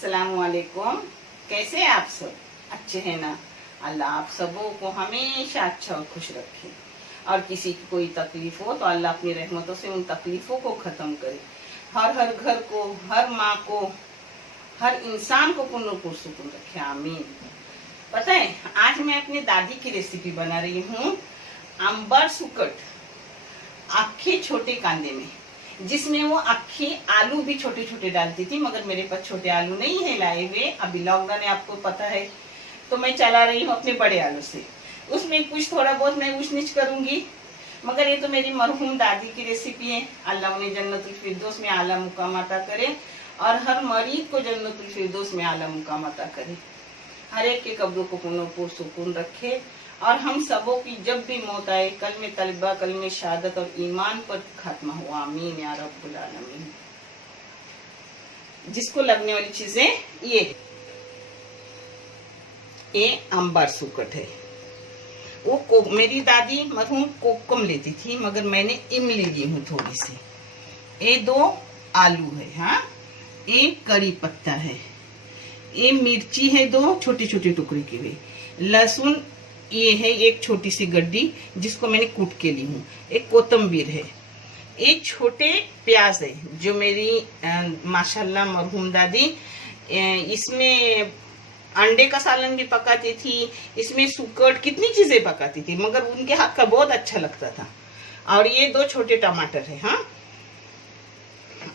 अस्सलामुअलैकुम। कैसे हैं आप सब? अच्छे हैं ना? अल्लाह आप सबों को हमेशा अच्छा और खुश रखे, और किसी की कोई तकलीफ हो तो अल्लाह अपनी रहमतों से उन तकलीफों को खत्म करे। हर घर को, हर माँ को, हर इंसान को पुरपुर सुकून रखे, आमीन। पता है, आज मैं अपनी दादी की रेसिपी बना रही हूँ, अंबर सुकट, आखे छोटे कांदे में, जिसमें वो अक्खे आलू भी छोटे छोटे डालती थी, मगर मेरे पास छोटे आलू नहीं है लाए हुए। अभी लॉकडाउन है, आपको पता है, तो मैं चला रही हूँ अपने बड़े आलू से। उसमें कुछ थोड़ा बहुत मैं ऊंच नीच करूंगी, मगर ये तो मेरी मरहूम दादी की रेसिपी है। अल्लाह उन्हें जन्नतुल फिरदौस में आला मुकाम अता करे, और हर मरीज को जन्नतुल फिरदौस में आला मुकाम अता करे, हर एक के कब्रों को पुनः सुकून रखे, और हम सबों की जब भी मौत आए कलमे तलबा, कलमे शहादत और ईमान पर खात्मा हुआ, आमीन या रब्बुल आलमीन। जिसको लगने वाली चीजें ये अंबर सुकट है। वो मेरी दादी मरहूम कोकम लेती थी, मगर मैंने इमली ली हूँ थोड़ी सी। ये 2 आलू है, हाँ, एक करी पत्ता है, ये मिर्ची है 2 छोटे छोटे टुकड़े की हुई, लहसुन ये है एक छोटी सी गड्डी जिसको मैंने कूट के ली हूँ, एक कोतंबीर है, एक छोटे प्याज है जो मेरी माशाल्लाह मरहूम दादी इसमें अंडे का सालन भी पकाती थी, इसमें सुकट कितनी चीजें पकाती थी, मगर उनके हाथ का बहुत अच्छा लगता था। और ये 2 छोटे टमाटर है, हाँ,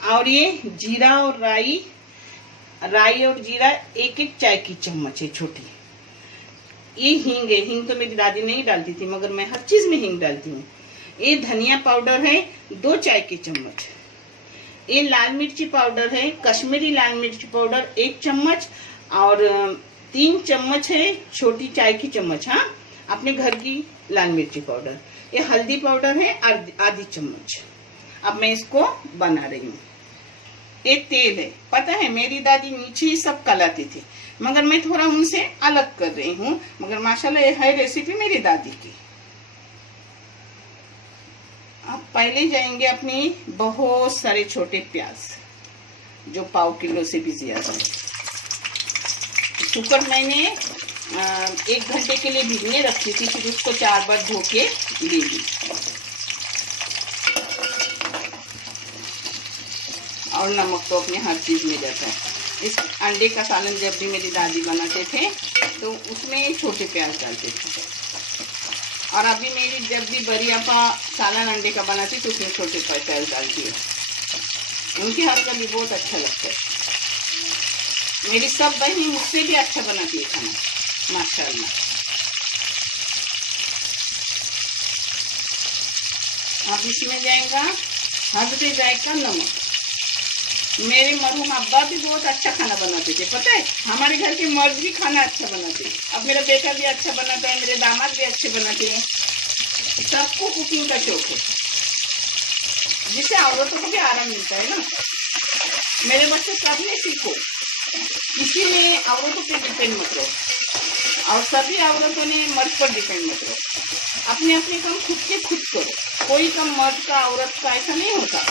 और ये जीरा और राई और जीरा एक चाय की चम्मच है छोटी। ये हींग है, हींग तो मेरी दादी नहीं डालती थी, मगर मैं हर चीज में हींग डालती हूँ। ये धनिया पाउडर है 2 चाय के चम्मच। ये लाल मिर्ची पाउडर है, कश्मीरी लाल मिर्ची पाउडर 1 चम्मच, और 3 चम्मच है छोटी चाय की चम्मच, हाँ, अपने घर की लाल मिर्ची पाउडर। ये हल्दी पाउडर है आधी चम्मच। अब मैं इसको बना रही हूँ। ये तेल है, पता है मेरी दादी नीचे ही सब कलाती थी, मगर मैं थोड़ा उनसे अलग कर रही हूँ, मगर माशाल्लाह ये है रेसिपी मेरी दादी की। अब पहले जाएंगे अपनी बहुत सारे छोटे प्याज, जो पाव किलो से भी ज्यादा है। सुकट मैंने 1 घंटे के लिए भिगने रखी थी, फिर उसको 4 बार धो के ले ली। और नमक तो अपने हर चीज में जाता है। इस अंडे का सालन जब भी मेरी दादी बनाते थे तो उसमें छोटे प्याज डालते थे, और अभी मेरी जब भी बड़ी आपा सालन अंडे का बनाती तो उसमें छोटे प्याज डालती है। उनके हाथ का भी बहुत अच्छा लगता है। मेरी सब बहनी मुझसे भी अच्छा बनाती है खाना, माशाल्लाह। अब इसमें जाएगा हल्दी जायका नमक। मेरे मरहूम अब्बा भी बहुत अच्छा खाना बनाते थे, पता है, हमारे घर के मर्द भी खाना अच्छा बनाते हैं। अब मेरा बेटा भी अच्छा बनाता है, मेरे दामाद भी अच्छे बनाते हैं। सबको कुकिंग का शौक है, जिससे औरतों को भी आराम मिलता है ना। मेरे बच्चे सब में सीखो, किसी में औरतों पे डिपेंड मत रहो, और सभी औरतों ने मर्द पर डिपेंड मत रहो। अपने अपने काम खुद करो। कोई काम मर्द का औरत का ऐसा नहीं होता,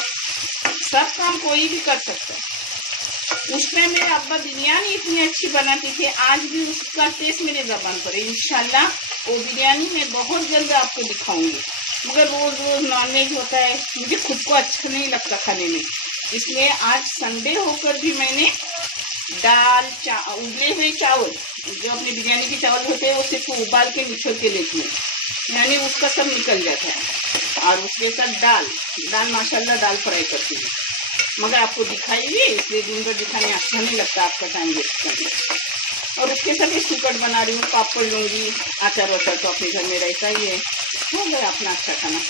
सब काम कोई भी कर सकता है। उस टाइम मेरे अब्बा बिरयानी इतनी अच्छी बनाती थी, आज भी उसका टेस्ट मेरे जबान पर है। इंशाल्लाह वो बिरयानी मैं बहुत जल्द आपको दिखाऊंगी, मगर रोज रोज नॉनवेज होता है, मुझे खुद को अच्छा नहीं लगता खाने में, इसलिए आज संडे होकर भी मैंने दाल उबले हुए चावल, जो अपने बिरयानी के चावल होते हैं, वो सिर्फ उबाल के निचोड़ के लेती हूँ, यानी उसका सब निकल जाता है। और उसके साथ दाल माशाल्लाह दाल फ्राई करती हूँ, मगर आपको दिखाइए, इसलिए दिन भर दिखाने अच्छा नहीं लगता, आपका टाइम वेस्ट करना। और उसके साथ सुकट बना रही हूँ, पापड़ लूंगी, अचार वचार तो अपने घर में रहता ही है। हो गया अपना अच्छा खाना,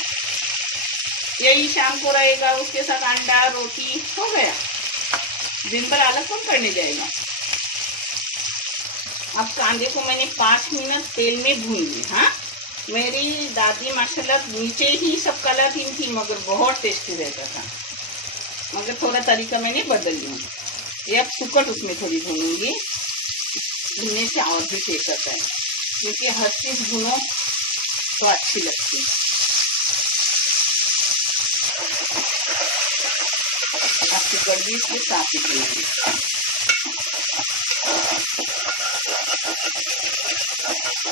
यही शाम को रहेगा। उसके साथ अंडा रोटी, हो गया, दिन भर अलग कौन करने जाएगा। अब कांदे को मैंने 5 मिनट तेल में भून लिया, हाँ। मेरी दादी माशाल्लाह नीचे ही सब कलाती थी, मगर बहुत टेस्टी रहता था, मगर थोड़ा तरीका मैंने बदल लिया। ये अब सुकट उसमें थोड़ी भूनूंगी, भूनने से और भी टेस्ट आता है, क्योंकि हर चीज भुनो तो अच्छी लगती है। अब सुकट भी इसके साथ ही भूनेंगे।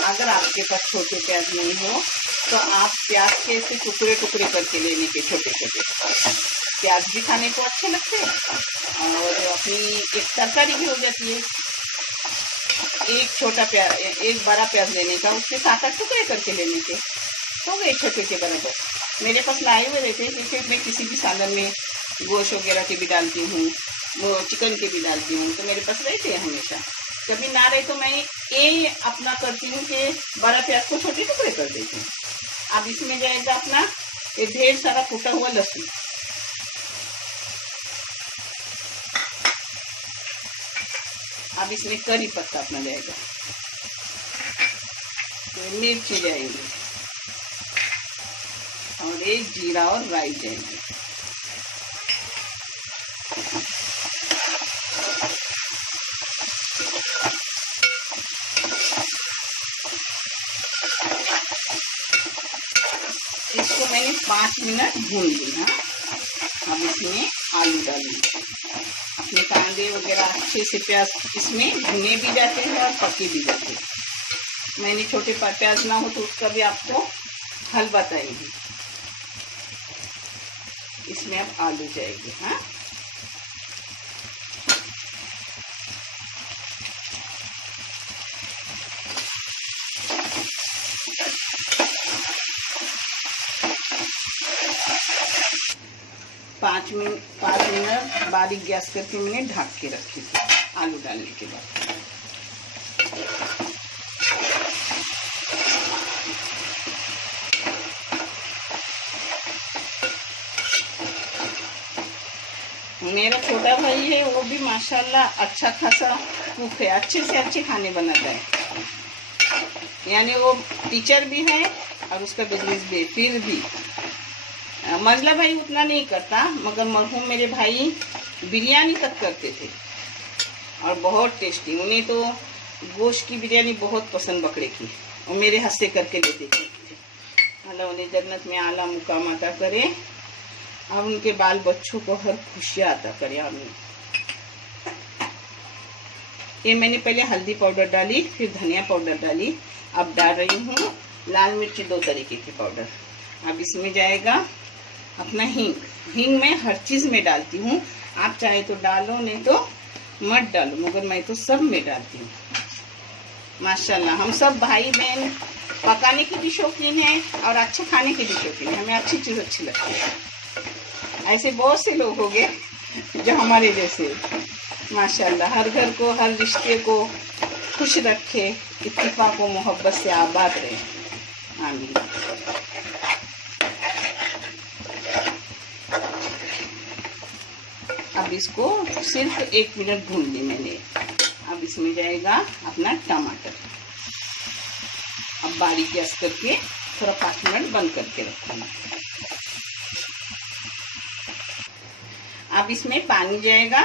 अगर आपके पास छोटे प्याज नहीं हो तो आप प्याज के ऐसे टुकड़े टुकड़े करके लेने के, छोटे छोटे। प्याज भी खाने को अच्छे लगते हैं और अपनी एक तरकारी भी हो जाती है। एक छोटा प्याज, एक बड़ा प्याज लेने का, उसके 7-8 टुकड़े करके लेने के, हो गए छोटे के बराबर। मेरे पास लाए हुए रहते हैं, जैसे मैं किसी भी सालन में गोश्त वगैरह के भी डालती हूँ, वो चिकन के भी डालती हूँ, तो मेरे पास रहते हैं हमेशा। कभी ना रहे तो मैं ये अपना करती हूँ कि बड़ा प्याज को छोटे टुकड़े कर देती हूँ। अब इसमें जाएगा अपना ये ढेर सारा कूटा हुआ लहसुन, अब इसमें करी पत्ता अपना जाएगा, तो मिर्ची जाएगी और एक जीरा और राई जाएगी। इसको मैंने 5 मिनट भून ली। हाँ, अब इसमें आलू डालूंगी। अपने कांदे वगैरह अच्छे से प्याज इसमें भुने भी जाते हैं और पके भी जाते हैं। मैंने छोटे प्याज ना हो तो उसका भी आपको हल बताएगी। इसमें अब आलू जाएगी। हाँ, पाँच मिनट बारीक गैस करके मैंने ढक के रखी थी आलू डालने के बाद। मेरा छोटा भाई है, वो भी माशाल्लाह अच्छा खासा कुक है, अच्छे से अच्छे खाने बनाता है। यानी वो टीचर भी है और उसका बिजनेस भी। फिर भी मजला भाई उतना नहीं करता, मगर मरहूम मेरे भाई बिरयानी तक करते थे और बहुत टेस्टी। उन्हें तो गोश्त की बिरयानी बहुत पसंद, बकरे की, और मेरे हाथ से करके लेते थे। अल्लाह उन्हें जन्नत में आला मुकाम अता करे और उनके बाल बच्चों को हर खुशियाँ अता करे। आमीन। ये मैंने पहले हल्दी पाउडर डाली, फिर धनिया पाउडर डाली, अब डाल रही हूँ लाल मिर्ची 2 तरीके की पाउडर। अब इसमें जाएगा अपना हींग। हींग मैं हर चीज़ में डालती हूँ, आप चाहे तो डालो, नहीं तो मत डालो, मगर मैं तो सब में डालती हूँ। माशाल्लाह हम सब भाई बहन पकाने की भी शौकीन हैं और अच्छे खाने की भी शौकीन हैं। हमें अच्छी चीज़ अच्छी लगती है। ऐसे बहुत से लोग हो गए जो हमारे जैसे। माशाल्लाह हर घर को, हर रिश्ते को खुश रखे, इत्तेफाक व मोहब्बत से आबाद रहे। आमीन। अब इसको सिर्फ 1 मिनट भून ली मैंने। अब इसमें जाएगा अपना टमाटर। अब बारीक गैस करके थोड़ा 5 मिनट बंद करके रखूंगा। अब इसमें पानी जाएगा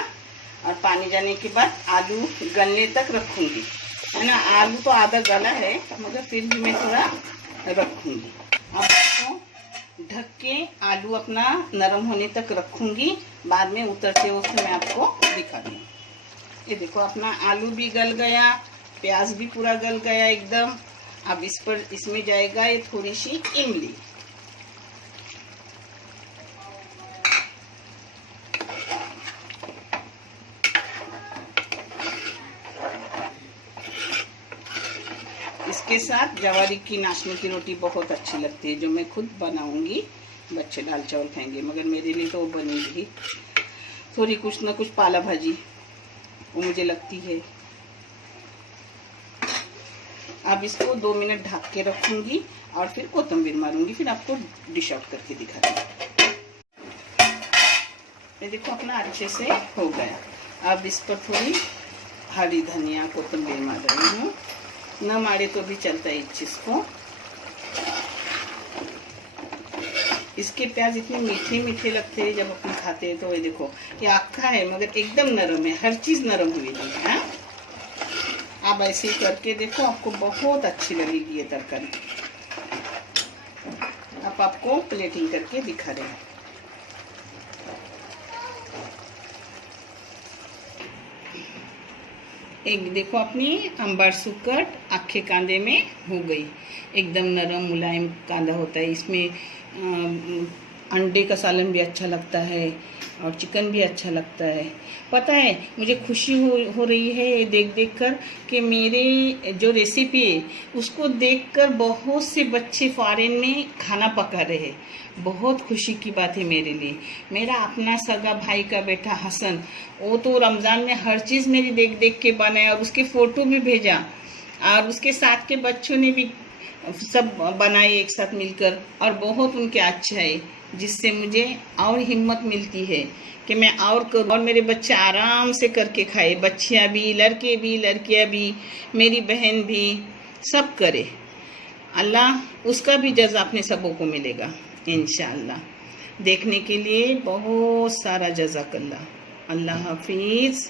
और पानी जाने के बाद आलू गलने तक रखूंगी, है ना। आलू तो आधा गला है, मगर फिर भी मैं थोड़ा रखूंगी। अब इसको ढक के आलू अपना नरम होने तक रखूंगी, बाद में उतरते उतरते मैं आपको दिखा दूँ। ये देखो अपना आलू भी गल गया, प्याज भी पूरा गल गया एकदम। अब इसमें जाएगा ये थोड़ी सी इमली। इसके साथ जवारी की नाशनी की रोटी बहुत अच्छी लगती है, जो मैं खुद बनाऊंगी। बच्चे दाल चावल खाएंगे, मगर मेरे लिए तो वो बनेगी थोड़ी कुछ ना कुछ पाला भाजी, वो मुझे लगती है। अब इसको 2 मिनट ढक के रखूंगी और फिर कोतंबीर मारूंगी, फिर आपको डिश आउट करके दिखा दूंगी। ये देखो अपना अच्छे से हो गया। अब इस पर थोड़ी हरी धनिया कोतंबीर मार रही हूँ, न मारे तो भी चलता है इस चीज को। इसके प्याज इतने मीठे मीठे लगते हैं जब अपन खाते हैं। तो ये देखो ये अक्खा है मगर एकदम नरम है, हर चीज नरम हुई है। आप ऐसे ही करके देखो, आपको बहुत अच्छी लगेगी ये तरकारी। अब आपको प्लेटिंग करके दिखा रहे हैं। एक देखो अपनी अंबर सुकट आखे कांदे में हो गई, एकदम नरम मुलायम कांदा होता है। इसमें अंडे का सालन भी अच्छा लगता है और चिकन भी अच्छा लगता है। पता है मुझे खुशी हो रही है देख देख कर कि मेरे जो रेसिपी है उसको देखकर बहुत से बच्चे फॉरेन में खाना पका रहे हैं। बहुत खुशी की बात है मेरे लिए। मेरा अपना सगा भाई का बेटा हसन, वो तो रमज़ान में हर चीज़ मेरी देख देख के बनाया और उसके फ़ोटो भी भेजा, और उसके साथ के बच्चों ने भी सब बनाए एक साथ मिलकर, और बहुत उनके अच्छा है, जिससे मुझे और हिम्मत मिलती है कि मैं और करूँ और मेरे बच्चे आराम से करके खाए। बच्चियाँ भी, लड़के भी, लड़कियाँ भी, मेरी बहन भी, सब करे। अल्लाह उसका भी जज़ा अपने सबों को मिलेगा इंशाअल्लाह। देखने के लिए बहुत सारा जज़ाकल्लाह। अल्लाह हाफिज़।